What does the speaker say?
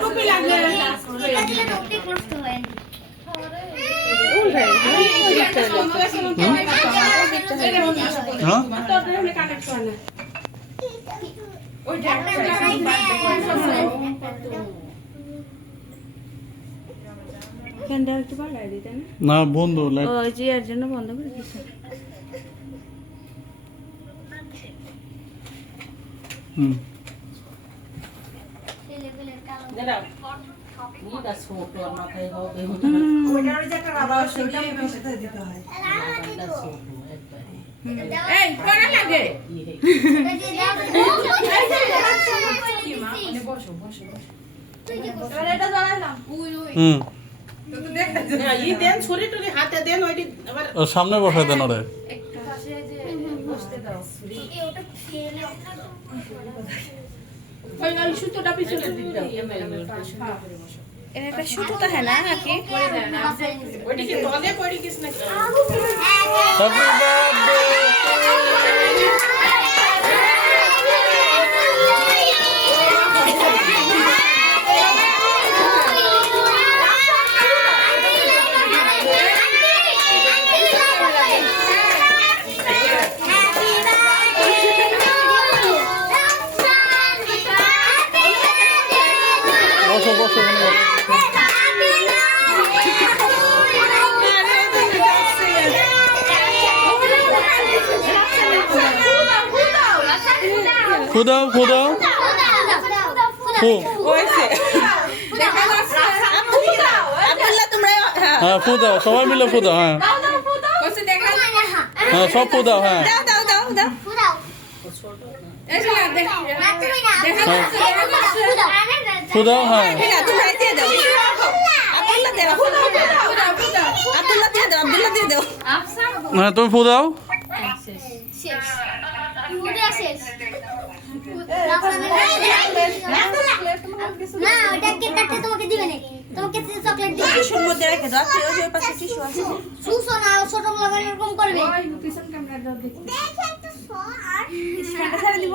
টুপি লাগলে না বন্ধ জিয়ার জন্য বন্ধ করে দিয়েছে। এই পড়া লাগে সামনে বসাই দেন ওরে। সুতোটা পিছনে দিতে একটা সুতোটা হ্যাঁ না নাকি ওইদিকে তলে পড়ে গেছ নাকি হ্যাপি বার্থডে। বসো বসো ফুদাও ফুদাও হ্যাঁ ফুদাও সবাই মিলে ফুদাও হ্যাঁ হ্যাঁ সব ফুদাও হ্যাঁ ফুদাও হ্যাঁ হ্যাঁ তুমি ফুদাও না ওটা কেক কাটতে তোমাকে দিবে না তোমাকে চকলেট দিবে টিস্যুর মধ্যে রেখে দাও ওই যে পাশে টিস্যু আছে সুসো না ছোট লাগানো এরকম করবে পিছন ক্যামেরা দাও দেখি দেখেন তো সর ঠান্ডা ছাড়া দিব